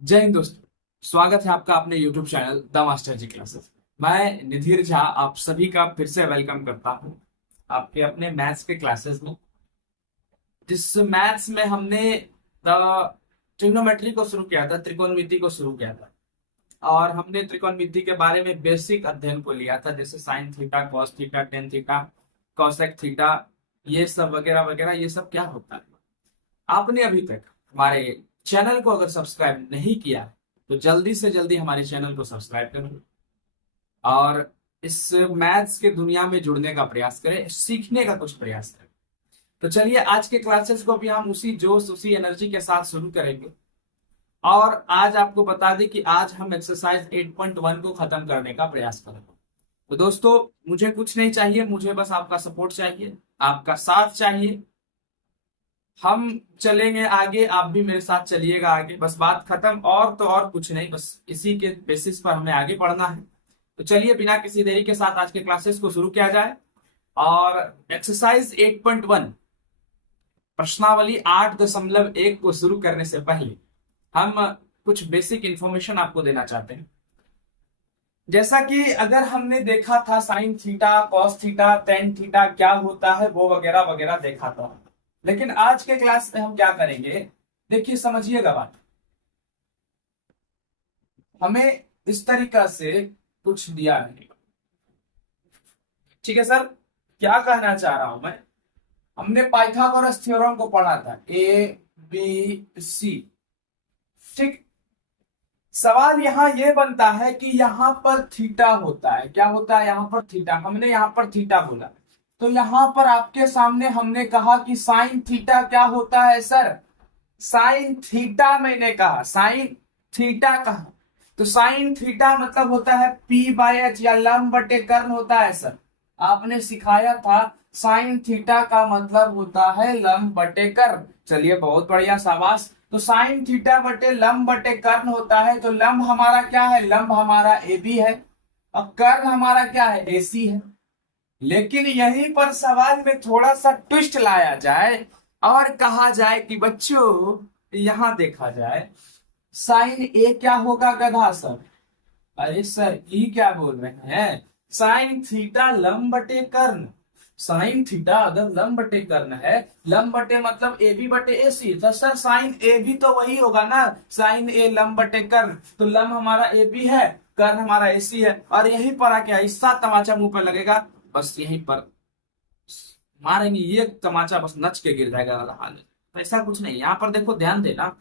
जय हिंद दोस्तों। स्वागत है आपका अपने YouTube channel the master ji classes. मैं निधीर झा आप सभी का फिर से वेलकम करता हूं आपके अपने मैथ्स के क्लासेस में। जिस मैथ्स में हमने द ट्रिग्नोमेट्री को शुरू किया था, त्रिकोणमिति को शुरू किया था, और हमने त्रिकोणमिति के बारे में बेसिक अध्ययन को लिया था, जैसे sine theta, cos theta, tan theta, cosec theta, ये सब वगैरह वगैरह। ये सब क्या होता है? आपने अभी तक हमारे चैनल को अगर सब्सक्राइब नहीं किया है, तो जल्दी से जल्दी हमारे चैनल को सब्सक्राइब करें और इस मैथ्स के दुनिया में जुड़ने का प्रयास करें, सीखने का कुछ प्रयास करें। तो चलिए आज के क्लासेस को भी हम उसी जोश, उसी एनर्जी के साथ शुरू करेंगे। और आज आपको बता दें कि आज हम एक्सरसाइज 8.1 को खत्म करने का प्रयास करेंगे। तो दोस्तों, मुझे कुछ नहीं चाहिए, मुझे बस आपका सपोर्ट चाहिए, आपका साथ चाहिए। हम चलेंगे आगे, आप भी मेरे साथ चलिएगा आगे, बस बात खत्म। और तो और कुछ नहीं, बस इसी के बेसिस पर हमें आगे बढ़ना है। तो चलिए बिना किसी देरी के साथ आज के क्लासेस को शुरू किया जाए। और एक्सरसाइज 8.1 प्रश्नावली 8.1 को शुरू करने से पहले हम कुछ बेसिक इंफॉर्मेशन आपको देना चाहते हैं। जैसा कि अगर हमने देखा था sine theta, cos theta, tan theta क्या होता है, वो वगैरह वगैरह देखा था। लेकिन आज के क्लास में हम क्या करेंगे, देखिए समझिएगा बात। हमें इस तरीका से कुछ दिया है, ठीक है सर? क्या कहना चाह रहा हूं मैं, हमने पाइथागोरस थ्योरम को पढ़ा था, ए बी सी, ठीक। सवाल यहाँ ये बनता है कि यहाँ पर थीटा होता है, क्या होता है यहाँ पर? थीटा। हमने यहाँ पर थीटा बोला, तो यहाँ पर आपके सामने हमने कहा कि साइन थीटा क्या होता है सर? साइन थीटा मैंने कहा, साइन थीटा कहा। तो साइन थीटा मतलब होता है पी बाय एच, या लंब बटे कर्ण होता है सर। आपने सिखाया था साइन थीटा का मतलब होता है लंब बटे कर्ण। चलिए बहुत बढ़िया, शाबाश। तो साइन थीटा बटे लंब बटे कर्ण होता है। तो लंब हमारा क्या है? लंब हमारा ए बी है, और कर्ण हमारा क्या है? ए सी है। लेकिन यहीं पर सवाल में थोड़ा सा ट्विस्ट लाया जाए और कहा जाए कि बच्चों यहां देखा जाए, साइन ए क्या होगा गधा सर? अरे सर ई क्या बोल रहे हैं? साइन थीटा लंब बटे कर्ण। साइन थीटा अगर लंब बटे कर्ण है, लंब बटे मतलब ए बी बटे ए सी, तो सर साइन ए बी तो वही होगा ना, साइन ए लंब बटे कर्ण। तो लंब हमारा ए बी है, कर्ण हमारा ए सी है, और यहीं पर आके ऐसा तमाचा मुंह पर लगेगा, बस यहीं पर मारेंगे ये तमाचा, बस नच के गिर जाएगा वाला हाल है। तो ऐसा कुछ नहीं, यहाँ पर देखो ध्यान देना।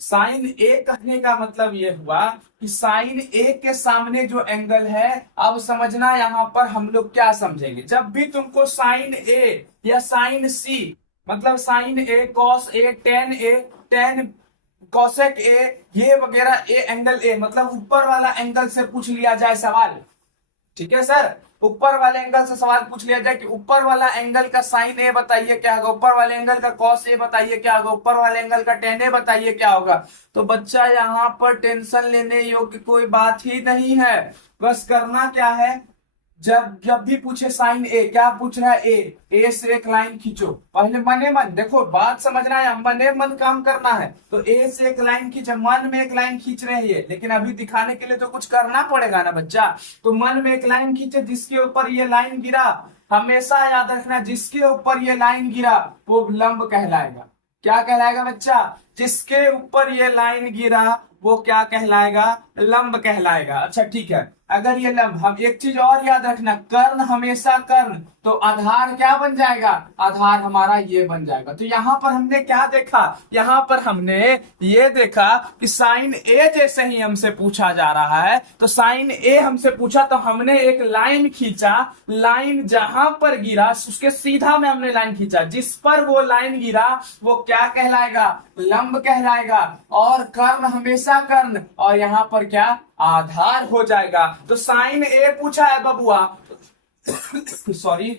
साइन ए कहने का मतलब ये हुआ कि साइन ए के सामने जो एंगल है, अब समझना यहाँ पर हम लोग क्या समझेंगे। जब भी तुमको साइन ए या साइन सी, मतलब sine A, cos A, tan cosec A, ये वगैरह ए, एंगल ए, मतलब ऊपर वाला एंगल से पूछ लिया जाए सवाल, ठीक है सर? ऊपर वाले एंगल से सवाल पूछ लिया जाए कि ऊपर वाला एंगल का साइन ए बताइए क्या होगा, ऊपर वाले एंगल का कॉस ए बताइए क्या होगा, ऊपर वाले एंगल का टेन ए बताइए क्या होगा। तो बच्चा यहाँ पर टेंशन लेने योग्य कोई बात ही नहीं है। बस करना क्या है, जब जब भी पूछे साइन ए, क्या पूछ रहा है? ए से एक लाइन खींचो। पहले मने मन, देखो बात समझना है, मने मन काम करना है। तो ए से एक लाइन खींचे, मन में एक लाइन खींच रहे हैं, लेकिन अभी दिखाने के लिए तो कुछ करना पड़ेगा ना बच्चा। तो मन में एक लाइन खींचे, जिसके ऊपर ये लाइन गिरा, हमेशा याद रखना जिसके ऊपर ये लाइन गिरा वो लंब कहलाएगा। क्या कहलाएगा बच्चा? जिसके ऊपर ये लाइन गिरा वो क्या कहलाएगा? लंब कहलाएगा। अच्छा ठीक है, अगर ये लंब, हम एक चीज और याद रखना, कर्ण हमेशा कर्ण, तो आधार क्या बन जाएगा? आधार हमारा ये बन जाएगा। तो यहाँ पर हमने क्या देखा? यहाँ पर हमने ये देखा कि साइन ए जैसे ही हमसे पूछा जा रहा है, तो साइन ए हमसे पूछा तो हमने एक लाइन खींचा, लाइन जहां पर गिरा उसके सीधा में हमने लाइन खींचा, जिस पर वो लाइन गिरा वो क्या कहलाएगा? लंब कहलाएगा। और कर्ण हमेशा कर्ण, और यहाँ पर क्या? आधार हो जाएगा। तो साइन ए पूछा है बबुआ सॉरी,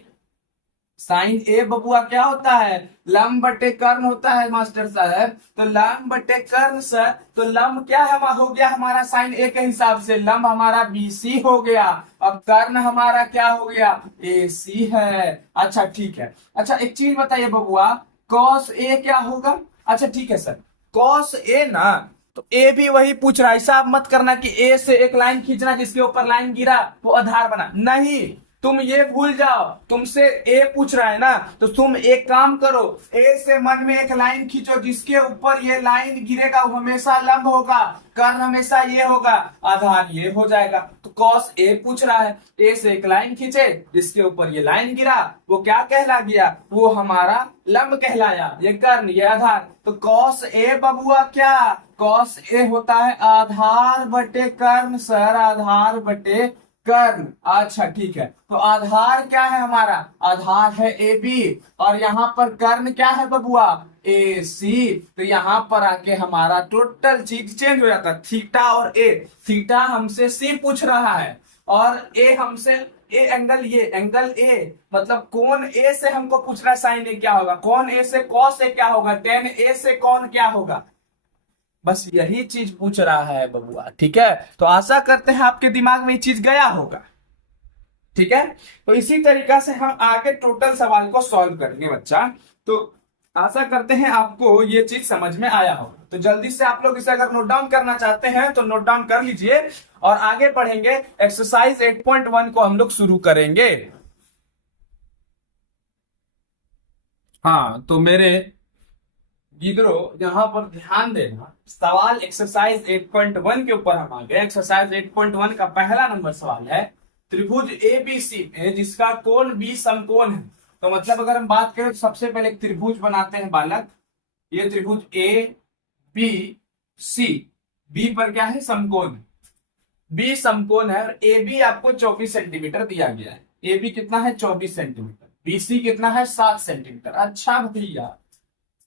साइन ए बबुआ क्या होता है? लंब बटे कर्ण होता है मास्टर साहब। तो लंब बटे कर्ण सर, तो लंब क्या है हो गया हमारा? साइन ए के हिसाब से लंब हमारा बी सी हो गया, और कर्ण हमारा क्या हो गया? ए सी है। अच्छा ठीक है। अच्छा एक चीज बताइए बबुआ, कॉस ए क्या होगा? अच्छा ठीक है सर, कॉस ए ना, तो ए भी वही पूछ रहा है। ऐसा आप मत करना कि ए से एक लाइन खींचना जिसके ऊपर लाइन गिरा वो आधार बना, नहीं, तुम ये भूल जाओ। तुमसे ए पूछ रहा है ना, तो तुम एक काम करो, ए से मन में एक लाइन खींचो जिसके ऊपर ये लाइन गिरेगा वो हमेशा लंब होगा, कर्ण हमेशा ये होगा, आधार ये हो जाएगा। तो कॉस ए पूछ रहा है, ए से एक लाइन खींचे जिसके ऊपर ये लाइन गिरा वो क्या कहला गया, वो हमारा लंब कहलाया, ये कर्ण ये आधार। तो कॉस ए बबुआ क्या, कॉस ए होता है आधार बटे कर्ण सर, आधार बटे कर्ण। अच्छा ठीक है, तो आधार क्या है हमारा, आधार है ए बी, और यहाँ पर कर्ण क्या है बबुआ, ए सी। तो यहाँ पर आके हमारा टोटल चीज चेंज हो जाता है, थीटा और ए। थीटा हमसे सी पूछ रहा है और ए हमसे ए एंगल, ये एंगल ए मतलब कोण ए से हमको पूछ रहा है साइन ए क्या होगा, कोण ए से कॉस ए क्या होगा, टेन ए से कौन क्या होगा, बस यही चीज पूछ रहा है बबुआ। ठीक है, तो आशा करते हैं आपके दिमाग में ये चीज गया होगा। ठीक है, तो इसी तरीका से हम आगे टोटल सवाल को सॉल्व करेंगे बच्चा। तो आशा करते हैं आपको ये चीज समझ में आया होगा। तो जल्दी से आप लोग इसे अगर नोट डाउन करना चाहते हैं तो नोट डाउन कर लीजिए और आगे बढ़ेंगे। एक्सरसाइज 8.1 को हम लोग शुरू करेंगे। हाँ, तो मेरे गिदरो यहाँ पर ध्यान देना, सवाल एक्सरसाइज 8.1 के ऊपर हम आ गए। एक्सरसाइज 8.1 का पहला नंबर सवाल है, त्रिभुज एबीसी में जिसका कोण बी समकोण है। तो मतलब अगर हम बात करें तो सबसे पहले एक त्रिभुज बनाते हैं बालक, ये त्रिभुज ए बी सी, बी पर क्या है समकोण, बी समकोण है और ए बी आपको 24 सेंटीमीटर दिया गया है। ए बी कितना है 24 सेंटीमीटर, बी सी कितना है 7 सेंटीमीटर। अच्छा भैया,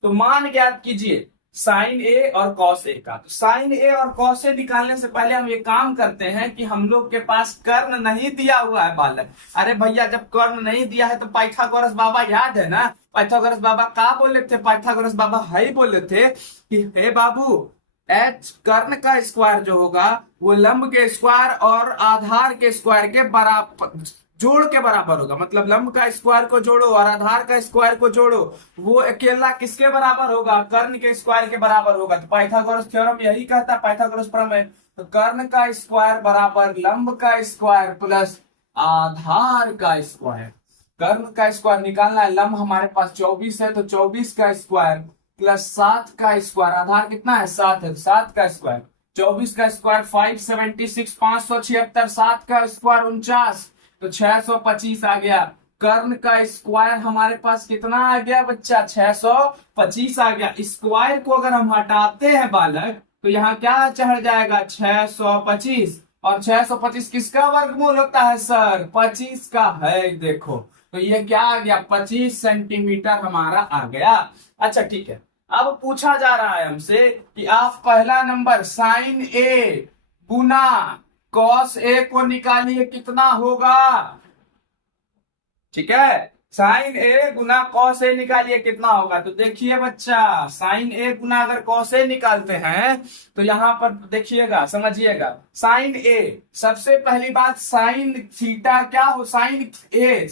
तो मान ज्ञात कीजिए साइन ए और कॉस ए का। तो साइन ए और कॉस ए निकालने से पहले हम ये काम करते हैं कि हम लोग के पास कर्ण नहीं दिया हुआ है बालक। अरे भैया, जब कर्ण नहीं दिया है तो पाइथागोरस बाबा याद है ना, पाइथागोरस बाबा क्या बोले थे, पाइथागोरस बाबा है बोले थे कि हे बाबू, एच कर्ण का स्क्वायर जो होगा वो लंब के स्क्वायर और आधार के स्क्वायर के बराबर, जोड़ के बराबर होगा। मतलब लंब का स्क्वायर को जोड़ो और आधार का स्क्वायर को जोड़ो, वो अकेला किसके बराबर होगा, कर्ण के स्क्वायर के बराबर होगा। तो पाइथागोरस थ्योरम यही कहता है, पाइथागोरस प्रमेय। तो कर्ण का स्क्वायर बराबर लंब का स्क्वायर प्लस आधार का स्क्वायर। कर्ण का स्क्वायर निकालना है, लंब हमारे पास 24 है तो 24 का स्क्वायर प्लस 7 का स्क्वायर, आधार कितना है 7 है, 7 का स्क्वायर, 24 का स्क्वायर 576, 576, 7 का स्क्वायर 49, तो 625 आ गया। कर्ण का स्क्वायर हमारे पास कितना आ गया बच्चा, 625 आ गया। स्क्वायर को अगर हम हटाते हैं बालक तो यहाँ क्या चढ़ जाएगा 625, और 625 किसका वर्गमूल होता है सर, 25 का है। देखो तो ये क्या आ गया 25 सेंटीमीटर हमारा आ गया। अच्छा ठीक है, अब पूछा जा रहा है हमसे कि आप पहला number sign A Guna cos A को निकालिए कितना होगा। ठीक है, sign A Guna cos A निकालिए कितना होगा। तो देखिए बच्चा, साइन ए गुना अगर कॉस ए निकालते हैं तो यहां पर देखिएगा, समझिएगा, साइन ए, सबसे पहली बात साइन थीटा क्या हो, साइन ए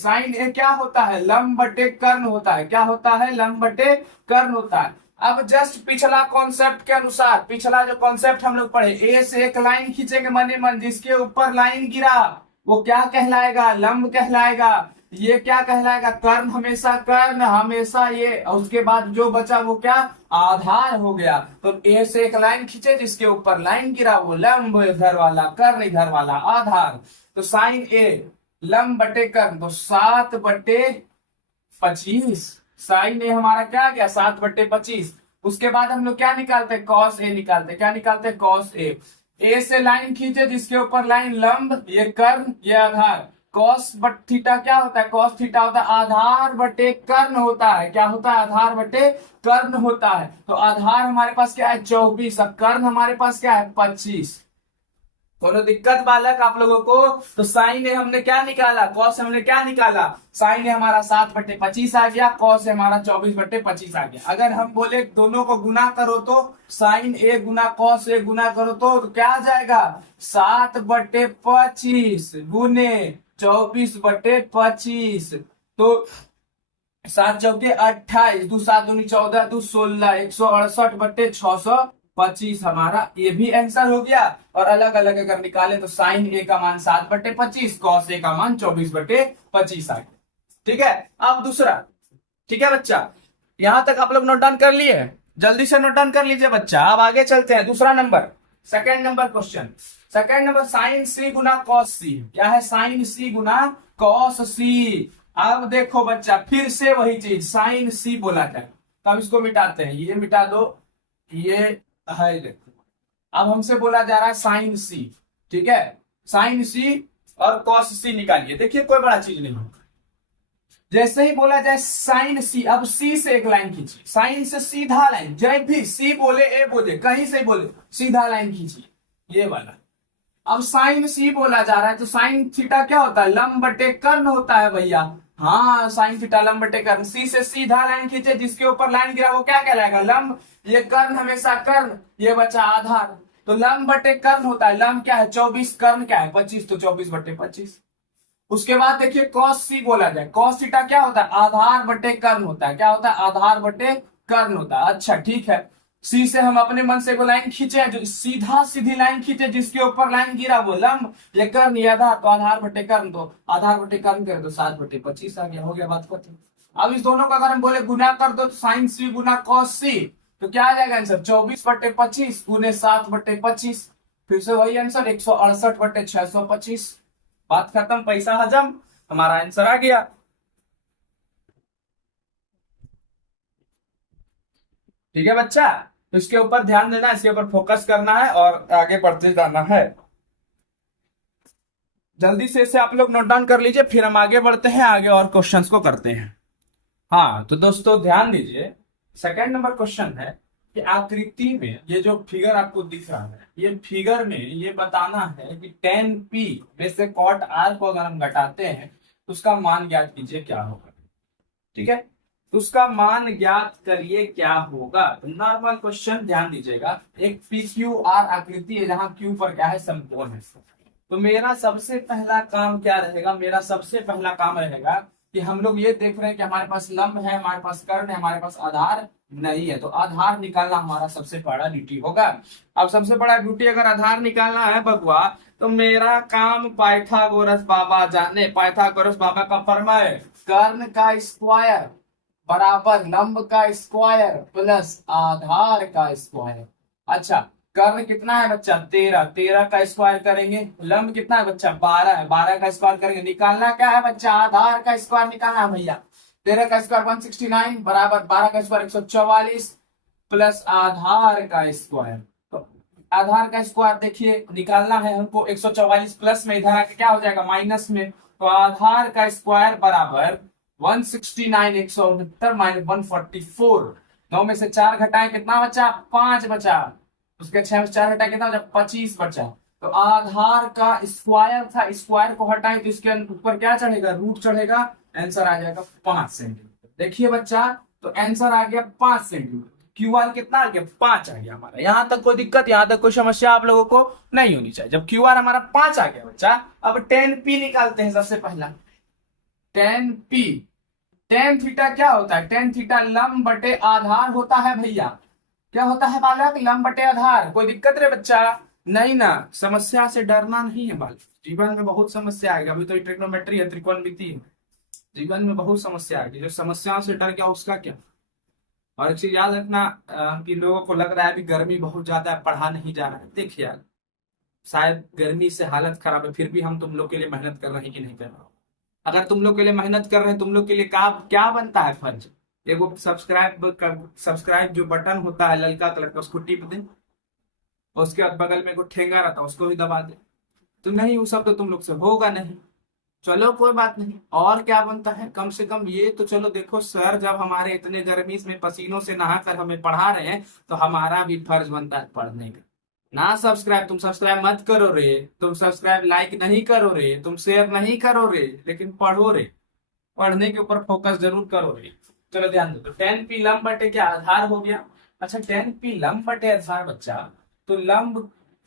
क्या होता है, लंब बटे कर्ण होता है। क्या होता है, लंब बटे कर्ण होता है। अब जस्ट पिछला कॉन्सेप्ट के अनुसार, पिछला जो कॉन्सेप्ट हम लोग पढ़े, ए से एक लाइन खींचेंगे मने मन, जिसके ऊपर लाइन गिरा वो क्या कहलाएगा, लंब कहलाएगा। ये क्या कहलाएगा, कर्ण हमेशा कर्ण, हमेशा ये, और उसके बाद जो बचा वो क्या, आधार हो गया। तो ए से एक लाइन खींचे जिसके ऊपर लाइन गिरा वो लंब इधर वाला, कर्ण इधर वाला, आधार। तो साइन ए लंब बटे कर्ण, तो 7/25, साइन ए हमारा क्या गया 7/25। उसके बाद हम लोग क्या निकालते हैं, कॉस ए निकालते हैं। क्या निकालते हैं, कॉस ए। ए से लाइन खींचे जिसके ऊपर लाइन लंब, ये कर्ण ये आधार। कॉस बट थीटा क्या होता है, कॉस थीटा होता है आधार बटे कर्ण होता है। क्या होता है, आधार बटे कर्ण होता है। तो आधार हमारे पास क्या है 24, अब कर्ण हमारे पास क्या है 25। कोनो दिक्कत बालक आप लोगों को। तो साइन ए हमने क्या निकाला, कॉस हमने क्या निकाला, साइन ए हमारा 7/25 आ गया, कॉस हमारा 24/25 आ गया। अगर हम बोले दोनों को गुना करो तो sign A Guna cos A गुना करो तो क्या आ जाएगा 7/25 गुने 24/25। तो 7 चौके 28, 2 7 दूनी 14, 2 16, 168/600 25 हमारा ये भी आंसर हो गया। और अलग अलग अगर निकाले तो साइन ए का मान 7/25, कॉस ए का मान 24/25 आ गया। ठीक है, अब दूसरा। ठीक है बच्चा, यहां तक आप लोग नोट डाउन कर लिए? जल्दी से नोट डाउन कर लीजिए बच्चा। अब आगे चलते हैं, दूसरा number, second number question. Second number, sine C गुना कॉस सी। क्या है? साइन सी गुना कॉस सी। अब देखो बच्चा, फिर से वही चीज, साइन सी बोला जाए तो अब इसको मिटाते हैं, ये मिटा दो, ये है देखो। अब हमसे बोला जा रहा है साइन सी। ठीक है, साइन सी और कॉस सी निकालिए। देखिए कोई बड़ा चीज नहीं होगा। जैसे ही बोला जाए साइन सी, अब सी से एक लाइन खींचिए, साइन से सीधा लाइन, जब भी सी बोले ए बोले कहीं से बोले सीधा लाइन खींचिए, ये वाला। अब साइन सी बोला जा रहा है तो साइन थीटा क्या होता है? लंब बटे कर्ण होता है भैया। हाँ, साइन थीटा लंब बटे कर्ण। सी से सीधा लाइन खींचे, जिसके ऊपर लाइन गिरा वो क्या कहलाएगा? लंब। ये कर्ण हमेशा कर्ण, ये बचा आधार, तो लंब बटे कर्ण होता है। लंब क्या है? 24, कर्ण क्या है? 25, तो 24/25। उसके बाद देखिए कॉस सी बोला जाए, कॉस थीटा क्या होता है? आधार बटे कर्ण होता है। क्या होता है? आधार बटे कर्ण होता है। अच्छा ठीक है, सी से हम अपने मन से को लाइन खींचे, जो सीधा सीधी लाइन खींचे, जिसके ऊपर लाइन गिरा वो लंब, ये कर्ण, ये आधार, तो आधार बटे कर्ण, तो आधार बटे कर्ण करे तो 7/25 आ गया। हो गया बात खत्म। अब इस दोनों का अगर हम बोले गुना कर दो, तो साइन सी गुना कॉस सी, तो क्या आ जाएगा आंसर? 24/25 गुने 7/25। फिर से वही आंसर, 168/625। बात खत्म, पैसा हजम, हमारा आंसर आ गया। ठीक है बच्चा, तो इसके ऊपर ध्यान देना, इसके ऊपर फोकस करना है और आगे बढ़ते जाना है। जल्दी से इसे आप लोग नोट डाउन कर लीजिए, फिर हम आगे बढ़ते हैं, आगे और क्वेश्चंस को करते हैं। हाँ तो दोस्तों ध्यान दीजिए, सेकंड नंबर क्वेश्चन है कि आकृति में ये जो फिगर आपको दिख रहा है, ये फिगर में ये बताना है कि tan p में से cot r को अगर हम घटाते हैं तो उसका मान ज्ञात कीजिए क्या होगा। ठीक है, तो उसका मान ज्ञात करिए क्या होगा। तो नॉर्मल क्वेश्चन, ध्यान दीजिएगा, एक PQR आकृति है जहां Q पर क्या है? समकोण है। तो मेरा सबसे पहला काम क्या रहेगा? मेरा सबसे पहला काम रहेगा कि हम लोग ये देख रहे हैं कि हमारे पास लंब है, हमारे पास कर्ण है, हमारे पास आधार नहीं है, तो आधार निकालना हमारा सबसे बड़ा ड्यूटी होगा। अब सबसे बड़ा ड्यूटी अगर आधार निकालना है बबुआ, तो मेरा काम पाइथागोरस बाबा जाने। पाइथागोरस बाबा का फरमाए, कर्ण का स्क्वायर बराबर लंब का स्क्वायर प्लस आधार का स्क्वायर। अच्छा, कर्ण कितना है बच्चा? 13, 13 का स्क्वायर करेंगे। लंब कितना है बच्चा? 12 है, 12 का स्क्वायर करेंगे। निकालना क्या है बच्चा? आधार का स्क्वायर निकालना है भैया। 13 का स्क्वायर 169 बराबर 12 का स्क्वायर 144 प्लस आधार का स्क्वायर। तो आधार का स्क्वायर देखिए निकालना है हमको, 144 प्लस में, इधर आके क्या हो जाएगा? माइनस में। तो आधार का स्क्वायर बराबर 169, 169 माइनस 144। 9 में से 4 घटाएं, कितना बचा? 5 बचा। उसके 6 में 4 हटाए, कितना बचा? 25 बचा। तो आधार का स्क्वायर था, स्क्वायर को हटाएं तो इसके ऊपर क्या चढ़ेगा? रूट चढ़ेगा। आंसर आ जाएगा 5 सेंटीमीटर। देखिए बच्चा, तो आंसर आ गया 5 सेंटीमीटर। क्यूआर कितना आ गया? 5 आ गया हमारा। यहां तक कोई दिक्कत, यहां तक कोई समस्या आप लोगों को नहीं होनी चाहिए। जब क्यूआर हमारा 5 आ गया बच्चा, अब tan p निकालते हैं सबसे पहला। tan p, tan थीटा क्या होता है? tan थीटा लंब बटे आधार होता है भैया। क्या होता है बालक? लंब बटे आधार। कोई दिक्कत रे बच्चा? नहीं ना, समस्या से डरना नहीं है बालक। जीवन में बहुत समस्या आएगी, अभी तो ट्रिग्नोमेट्री है, त्रिकोणमिति है, जीवन में बहुत समस्या आएगी। जो समस्याओं से डर गया उसका क्या। और एक चीज याद रखना, कि लोगों को लग रहा है कि गर्मी बहुत ज्यादा है, पढ़ा नहीं जा रहा है। देखिए यार, शायद गर्मी से हालत खराब है, फिर भी हम तुम लोग के लिए मेहनत कर रहे हैं कि नहीं कर रहे। अगर तुम लोग के लिए मेहनत कर रहे हैं, तुम लोग के लिए क्या क्या बनता है फर्ज? एगो सब्सक्राइब जो बटन होता है ललका कलर का, उसको टिप दें, उसके बाद बगल में एगो ठेंगा रहता है, उसको भी दबा दें। तो नहीं, वो सब तो तुम लोग से होगा नहीं। चलो कोई बात नहीं, और क्या बनता है? कम से कम ये तो चलो देखो, सर जब हमारे इतने गर्मी में पसीनों से नहा कर हमें पढ़ा रहे हैं, तो हमारा भी फर्ज बनता है पढ़ने का। ना सब्सक्राइब, तुम सब्सक्राइब मत करो रे, तुम सब्सक्राइब लाइक नहीं करो रे, तुम शेयर नहीं करो रे, लेकिन पढ़ो रे, पढ़ने के ऊपर फोकस जरूर करो रे। चलो ध्यान दो, तो tan p लंब बटे क्या? आधार हो गया। अच्छा, tan p लंब बटे आधार बच्चा, तो लंब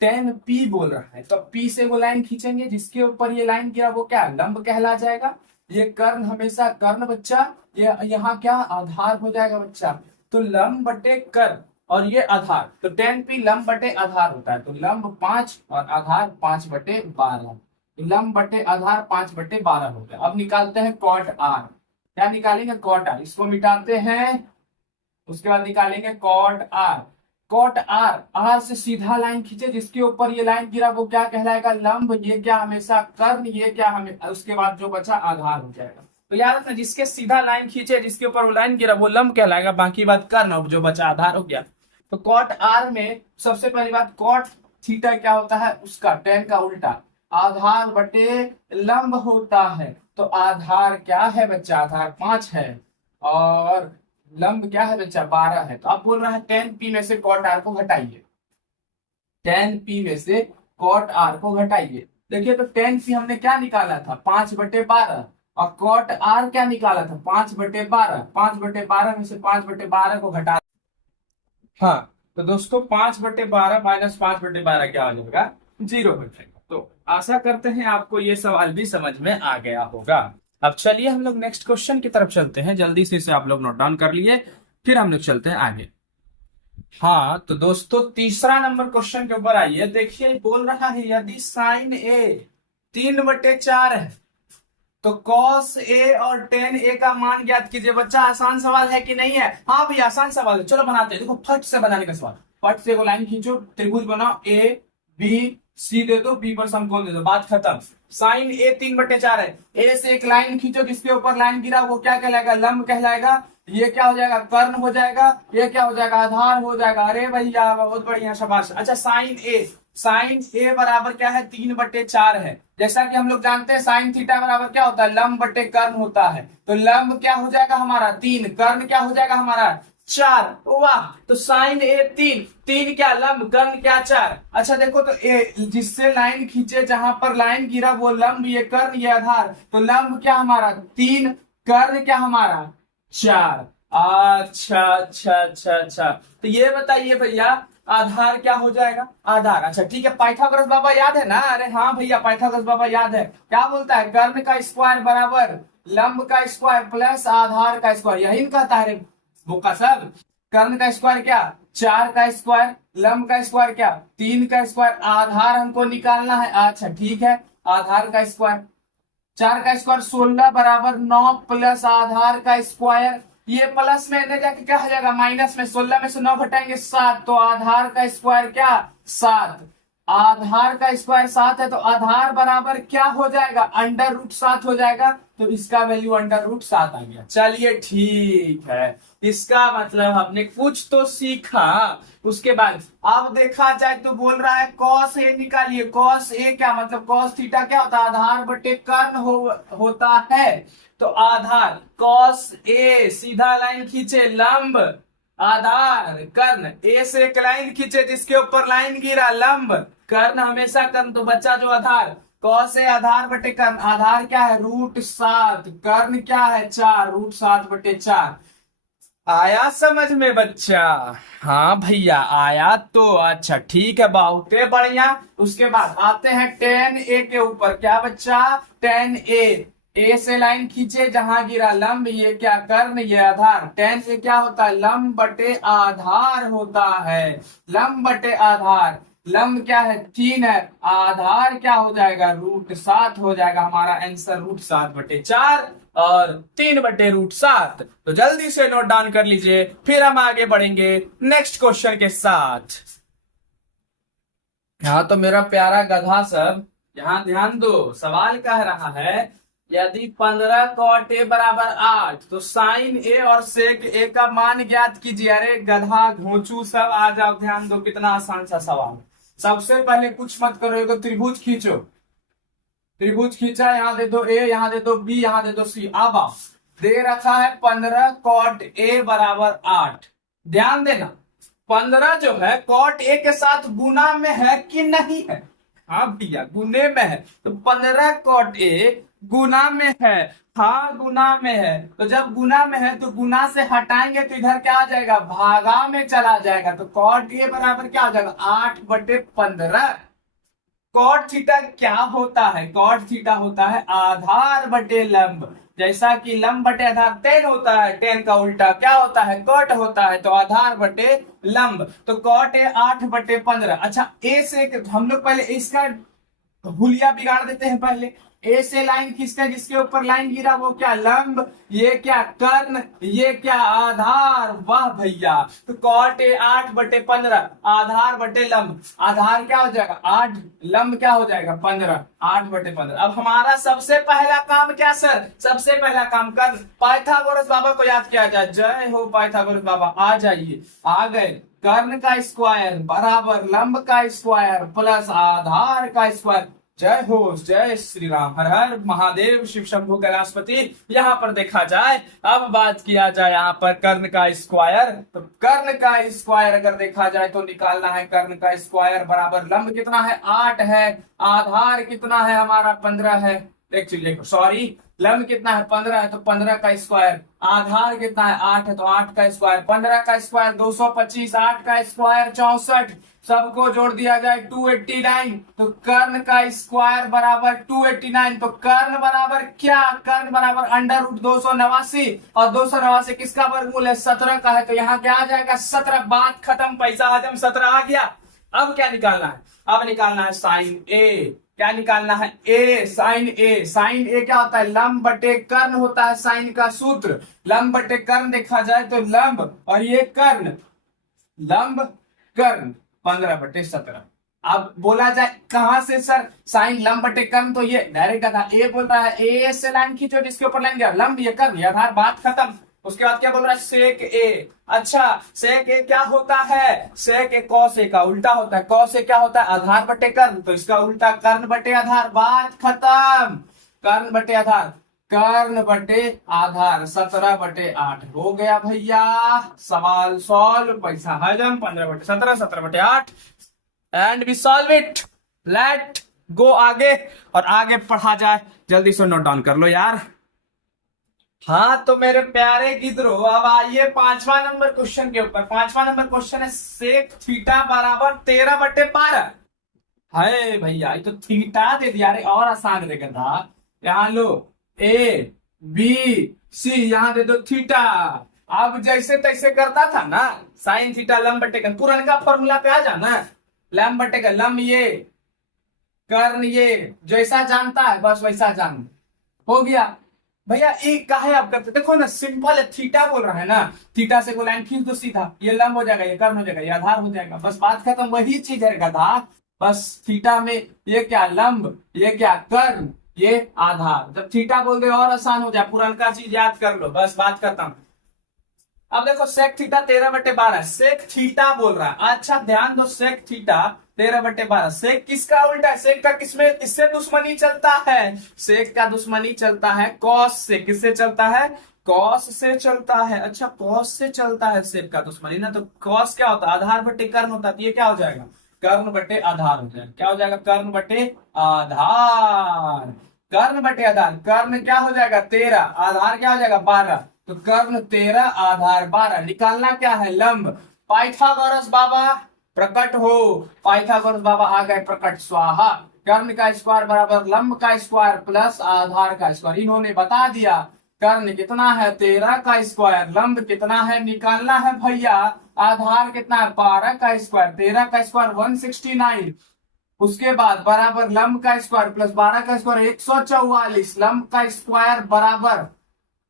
tan p बोल रहा है, तो p से वो लाइन खींचेंगे, जिसके ऊपर ये लाइन गिरा वो क्या? लंब कहला जाएगा। ये कर्ण हमेशा कर्ण बच्चा, ये यहाँ क्या? आधार हो जाएगा बच्चा। तो लंब बटे कर्ण, और ये आधार, तो tan p लंब बटे आधार होता है, तो लंब 5 और आधार 5/12, लंब बटे आधार 5/12 हो गया। अब निकालते हैं cot r, क्या निकालेंगे cot r, इसको मिटाते हैं, उसके बाद निकालेंगे cot r। cot r, r से सीधा लाइन खींचे, जिसके ऊपर ये लाइन गिरा वो क्या कहलाएगा, लंब, ये क्या हमेशा कर्ण, ये क्या हमें, उसके बाद जो बचा आधार हो जाएगा। तो याद रखना, जिसके सीधा लाइन खींचे, जिसके ऊपर वो लाइन गिरा वो लंब कहलाएगा, बाकी बात कर्ण, और जो बचा आधार हो गया। तो cot r में सबसे पहली बात cot थीटा क्या होता है, उसका tan का उल्टा, आधार बटे लंब होता है। तो आधार क्या है बच्चा, आधार 5 है और लंब क्या है बच्चा 12 है। तो आप बोल रहा है tan p में से cot r को घटाइए, tan p में से cot r को घटाइए। देखिए तो tan p हमने क्या निकाला था 5/12 और cot r क्या निकाला था 5/12, 5/12 में से 5/12 को घटा, हाँ तो दोस्तों 5/12 माइनस 5/12 क्या हो जाएगा, 0 हो जाएगा। तो आशा करते हैं आपको ये सवाल भी समझ में आ गया होगा। अब चलिए हम लोग नेक्स्ट क्वेश्चन की तरफ चलते हैं, जल्दी से इसे आप लोग नोट डाउन कर लिए, फिर हम लोग चलते हैं आगे। हाँ तो दोस्तों तीसरा नंबर क्वेश्चन के ऊपर आइए। देखिए बोल रहा है यदि sin a 3/4 है तो cos a और tan a का मान ज्ञात कीजिए। बच्चा आसान सवाल है कि नहीं है, हाँ भैया आसान सवाल है, चलो बनाते हैं। देखो फट से बनाने का सवाल, फट से लाइन खींचो, त्रिभुज बनाओ, a b c दे दो, b पर समकोण दे दो, बात खत्म। sin a 3/4 है, a से एक लाइन खींचो, जिसके ऊपर लाइन गिरा वो क्या कहलाएगा, लंब कहलाएगा। ये क्या हो जाएगा, कर्ण हो जाएगा, ये क्या हो जाएगा, आधार हो जाएगा। अरे भैया बहुत बढ़िया, शाबाश। अच्छा sin a बराबर क्या है 3/4 है। जैसा कि हम लोग जानते हैं sin थीटा बराबर क्या होता है, लंब बटे कर्ण होता है। तो लंब क्या हो जाएगा हमारा 3, कर्ण क्या हो जाएगा हमारा 4। वाह, तो sin a 3 क्या लंब, कर्ण क्या 4। अच्छा देखो तो a जिससे लाइन खींचे, जहां पर लाइन गिरा वो लंब, ये कर्ण ये आधार, तो लंब क्या हमारा 3, कर्ण क्या हमारा 4। अच्छा अच्छा अच्छा अच्छा, तो ये बताइए भैया आधार क्या हो जाएगा, आधार। अच्छा ठीक है, पाइथागोरस बाबा याद है ना, अरे हाँ भैया पाइथागोरस बाबा याद है। क्या बोलता है, कर्ण का स्क्वायर बराबर लंब का स्क्वायर प्लस आधार का स्क्वायर, यही कहता है रे बोका सब। कर्ण का स्क्वायर क्या 4 का स्क्वायर, लंब का स्क्वायर क्या 3 का स्क्वायर, आधार हमको निकालना है। अच्छा ठीक है, आधार का स्क्वायर 4 का स्क्वायर 16 बराबर 9 प्लस आधार का स्क्वायर, ये प्लस में जाके क्या हो जाएगा माइनस में, 16 में से 9 घटाएंगे 7, तो आधार का स्क्वायर क्या 7। आधार का स्क्वायर 7 है, तो आधार बराबर क्या हो जाएगा √7 हो जाएगा। तो इसका वैल्यू √7 आ गया। चलिए ठीक है, इसका मतलब हमने कुछ तो सीखा। उसके बाद अब देखा जाए तो बोल रहा है cos a निकालिए। cos a क्या मतलब, cos थीटा क्या होता है, आधार बटे कर्ण होता है। तो आधार cos a, सीधा लाइन खींचे, लंब आधार कर्ण, a से एक लाइन खींचे, जिसके ऊपर लाइन गिरा लंब, कर्ण हमेशा कर्ण, तो बच्चा जो आधार cos a आधार बटे कर्ण, आधार क्या है √7, कर्ण क्या है 4, √7/4। आया समझ में बच्चा, हाँ भैया आया, तो अच्छा ठीक है बहुत बढ़िया। उसके बाद आते हैं tan a के ऊपर, क्या बच्चा tan a से लाइन खींचे, जहां गिरा लंब, ये क्या कर्ण ये आधार, tan a क्या होता है लंब बटे आधार होता है, लंब बटे आधार, लंब क्या है 3 है, आधार क्या हो जाएगा √7 हो जाएगा। हमारा आंसर √7/4 और 3/√7। तो जल्दी से नोट डाउन कर लीजिए, फिर हम आगे बढ़ेंगे नेक्स्ट क्वेश्चन के साथ। हाँ तो मेरा प्यारा गधा सब यहाँ ध्यान दो, सवाल कह रहा है यदि 15 cot a बराबर 8 तो sin a और sec a का मान ज्ञात कीजिए। अरे गधा घोंचू सब आ जाओ, ध्यान दो कितना आसान सा सवाल। सबसे पहले कुछ मत करो, एक त्रिभुज खींचो, त्रिभुज खींचा, यहाँ दे दो a, यहाँ दे दो b, यहाँ दे दो c। अब दे रखा है 15 cot a बराबर 8। ध्यान देना 15 जो है cot a के साथ गुना में है कि नहीं है, हाँ भैया गुने में है, तो 15 cot a गुना में है, हाँ गुना में है। तो जब गुना में है तो गुना से हटाएंगे तो इधर क्या आ जाएगा भागा में चला जाएगा। तो cot a बराबर क्या हो जाएगा 8/15। cot थीटा क्या होता है, cot थीटा होता है आधार बटे लंब, जैसा कि लंब बटे आधार टेन होता है, टेन का उल्टा क्या होता है, कॉट होता है, तो आधार बटे लंब, तो कॉट है 8/15। अच्छा ए से हम लोग पहले इसका हुलिया बिगाड़ देते हैं। पहले ए से लाइन खींचते हैं, जिसके ऊपर लाइन गिरा वो क्या, लंब, ये क्या कर्ण, ये क्या आधार। वाह भैया, तो कॉट ए 8/15, आधार बटे लंब, आधार क्या हो जाएगा 8, लंब क्या हो जाएगा 15, 8/15। अब हमारा सबसे पहला काम क्या सर, सबसे पहला काम कर पाइथागोरस बाबा को याद किया जाए। जय हो पाइथागोरस बाबा, आ जाइए, आ गए। कर्ण का स्क्वायर बराबर लंब का स्क्वायर प्लस आधार का स्क्वायर। जय हो, जय श्री राम, हर हर महादेव, शिव शंभु कैलाशपति। यहाँ पर देखा जाए, अब बात किया जाए यहाँ पर कर्ण का स्क्वायर, तो कर्ण का स्क्वायर अगर देखा जाए तो निकालना है कर्ण का स्क्वायर बराबर लंब कितना है 8 है, आधार कितना है हमारा 15 है। देखो सॉरी, लंब कितना है 15 है, तो 15 का स्क्वायर, आधार कितना है 8 है, तो 8 का स्क्वायर, 15 का स्क्वायर 225, 8 का स्क्वायर 64, सबको जोड़ दिया जाए 289, तो कर्ण का स्क्वायर बराबर 289, तो कर्ण बराबर क्या, कर्ण बराबर √289, और 289 किसका वर्गमूल है 17 का है, तो यहाँ क्या आ जाएगा 17। बात खत्म, पैसा हजम 17 आ गया। अब क्या निकालना है, अब निकालना है साइन ए, क्या निकालना है ए, साइन ए। साइन ए क्या होता है, लंब बटे कर्ण होता है साइन का सूत्र। लंब बटे कर्ण देखा जाए तो लंब और ये कर्ण, लंब कर्ण 15/17। अब बोला जाए कहां से सर, साइन लंब बटे कर्ण, तो ये डायरेक्ट आधार, ए बोल रहा है ए से लाइन खींचो, जिसके ऊपर लाइन गया लंब, ये कर्ण, ये आधार, बात खत्म। उसके बाद क्या बोल रहा है सेक ए। अच्छा, सेक ए क्या होता है, सेक ए कॉस ए का उल्टा होता है, कॉस ए क्या होता है आधार बटे कर्ण, तो इसका उल्टा कर्ण बटे आधार, बात खत्म। कर्ण बटे आधार, कर्ण बटे आधार 17/8 हो गया भैया, सवाल सॉल्व, पैसा हजम 15/17, 17/8, and we solve it. Let go आगे, और आगे पढ़ा जाए, जल्दी से नोट डाउन कर लो यार। हाँ तो मेरे प्यारे गिद्रो, अब आइए 5वां नंबर क्वेश्चन के ऊपर। 5वां नंबर क्वेश्चन है सेक थीटा बराबर 13/12। है भैया, ये तो थीटा दे दिया रे, और आसान रहेगा था। यहाँ लो ए बी सी, यहाँ दे दो थीटा। अब जैसे तैसे करता था ना, साइन थीटा लंब बटे कर्ण, पुराना फॉर्मूला पे आ जाना, लंब बटे कर्ण, लंब ये कर्ण ये, जैसा जानता है बस वैसा जान, हो गया भैया। एक का है आप करते, देखो ना सिंपल है, थीटा बोल रहा है ना, थीटा से को लाइन खींच दो सीधा, ये लंब हो जाएगा, ये कर्ण हो जाएगा, ये आधार हो जाएगा, बस बात खत्म। वही चीज है गधा, बस थीटा में ये क्या लंब, ये क्या कर्ण, ये आधार। जब थीटा बोल दे और आसान हो जाए, पुराना चीज याद कर लो, बस बात खत्म। अब देखो सेक थीटा 13/12, सेक थीटा बोल रहा है। अच्छा ध्यान दो, सेक थीटा 13/12, सेक किसका उल्टा है, सेक का किसमें, इससे दुश्मनी चलता है, सेक का दुश्मनी चलता है कॉस से, किससे चलता है, कॉस से चलता है। अच्छा कॉस से चलता है सेक का दुश्मनी ना, तो कॉस क्या होता है आधार बटे कर्ण होता है, तो ये क्या हो जाएगा कर्ण बटे आधार हो जाएगा, क्या हो जाएगा कर्ण बटे आधार, कर्ण बटे आधार। कर्ण क्या हो जाएगा 13, आधार क्या हो जाएगा 12, तो कर्ण 13 आधार 12। निकालना क्या है लंब, पाइथागोरस बाबा प्रकट हो, पाइथागोरस बाबा आ गए प्रकट, स्वाहा। कर्ण का स्क्वायर बराबर लंब का स्क्वायर प्लस आधार का स्क्वायर, इन्होंने बता दिया। कर्ण कितना है 13 का स्क्वायर, लंब कितना है निकालना है भैया, आधार कितना है 12 का स्क्वायर, 13 का स्क्वायर 169, उसके बाद बराबर लंब का स्क्वायर प्लस 12 का स्क्वायर 144, लंब का स्क्वायर बराबर,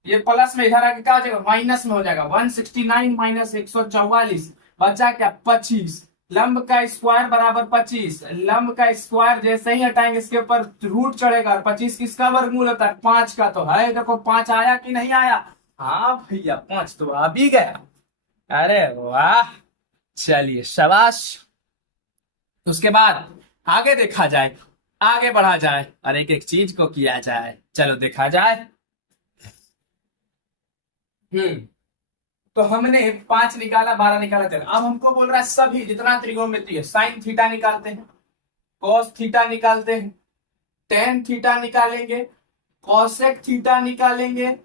ये प्लस में इधर आके क्या हो जाएगा माइनस में हो जाएगा, 169 माइनस 144 बचा क्या 25, लंब का स्क्वायर बराबर 25, लंब का स्क्वायर जैसे ही हटाएंगे इसके ऊपर रूट चढ़ेगा, और 25 किसका वर्गमूल होता है 5 का, तो है देखो 5 आया कि नहीं आया, हाँ भैया 5 तो आ भी गया, अरे वाह, चलिए शाबाश। उसके बाद आगे देखा जाए, आगे बढ़ा जाए और एक एक चीज को किया जाए, चलो देखा जाए। तो हमने 5 निकाला 12 निकाला 13, अब हमको बोल रहा है सभी जितना त्रिकोणमिति है, साइन थीटा निकालते हैं, कॉस थीटा निकालते हैं, टेन थीटा निकालेंगे, कॉसेक थीटा निकालेंगे,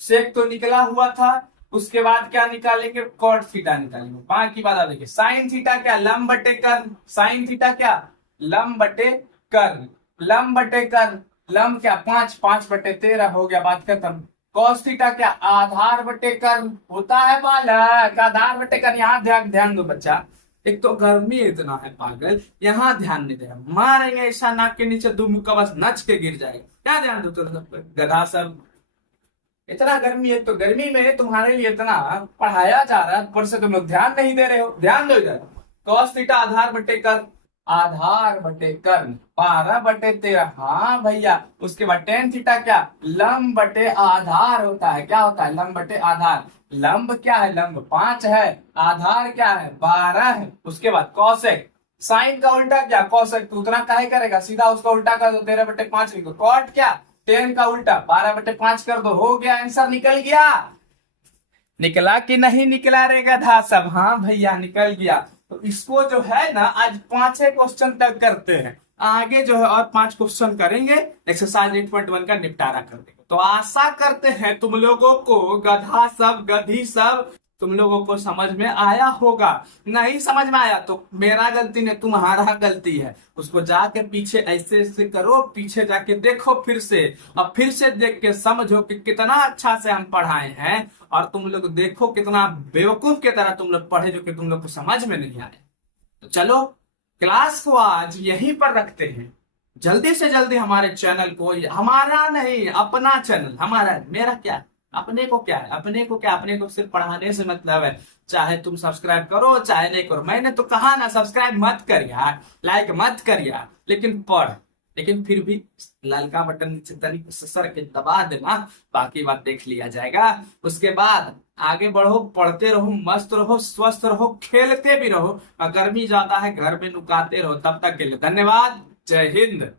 सेक तो निकला हुआ था, उसके बाद क्या निकालेंगे कॉट थीटा निकालेंगे। बाकी बात आप देखिए, साइन थीटा क्या लंब बटे कर्ण, साइन थीटा क्या लंब बटे कर्ण, लंब बटे कर्ण, लंब क्या 5/13 हो गया, बात खत्म। कॉस थीटा क्या आधार बटे कर्ण होता है बालक, आधार बटे कर्ण। यहाँ ध्यान ध्यान दो बच्चा, एक तो गर्मी इतना है पागल, यहाँ ध्यान नहीं दे रहा, मारेंगे ऐसा नाक के नीचे दो मुक्का बस नच के गिर जाएगा। क्या ध्यान दो तुम सब गधा सब, इतना गर्मी है तो गर्मी में तुम्हारे लिए इतना पढ़ाया जा रहा है, ऊपर से तुम लोग ध्यान नहीं दे रहे हो। ध्यान दो इधर, कॉस थीटा आधार बटे कर्ण, आधार बटे कर्ण 12/13। हाँ भैया, उसके बाद टेन थीटा क्या लंब बटे आधार होता है। क्या होता है लंब बटे आधार, लंब क्या है लंब 5 है, आधार क्या है 12 है। उसके बाद कॉसेक, साइन का उल्टा क्या कॉसेक, तो उतना काहे करेगा, सीधा उसका उल्टा कर दो 13/5 लिखो। कॉट क्या 10 का उल्टा 12/5 कर दो, हो गया आंसर, निकल गया। निकला कि नहीं निकला रे गधा सब, हाँ भैया निकल गया। तो इसको जो है ना आज 5 क्वेश्चन तक करते हैं, आगे जो है और 5 क्वेश्चन करेंगे, एक्सरसाइज 8.1 का निपटारा कर देंगे। तो आशा करते हैं तुम लोगों को गधा सब गधी सब तुम लोगों को समझ में आया होगा। नहीं समझ में आया तो मेरा गलती नहीं, तुम्हारा गलती है। उसको जाके पीछे ऐसे ऐसे करो, पीछे जाके देखो फिर से, और फिर से देख के समझो कि कितना अच्छा से हम पढ़ाए हैं, और तुम लोग देखो कितना बेवकूफ की तरह तुम लोग पढ़े जो कि तुम लोग को समझ में नहीं आए। तो चलो क्लास को आज यहीं पर रखते हैं। जल्दी से जल्दी हमारे चैनल को, हमारा नहीं अपना चैनल, हमारा मेरा क्या, अपने को क्या है, अपने को क्या, अपने को सिर्फ पढ़ाने से मतलब है। चाहे तुम सब्सक्राइब करो चाहे नहीं करो, मैंने तो कहा ना सब्सक्राइब मत कर यार, लाइक मत कर यार, लेकिन पढ़। लेकिन फिर भी लाल का बटन नीचे तरीके से सर के दबा देना, बाकी बात देख लिया जाएगा। उसके बाद आगे बढ़ो, पढ़ते रहो, मस्त रहो, स्वस्थ रहो, खेलते भी रहो, और गर्मी ज्यादा है घर में नुकाते रहो। तब तक के लिए धन्यवाद, जय हिंद।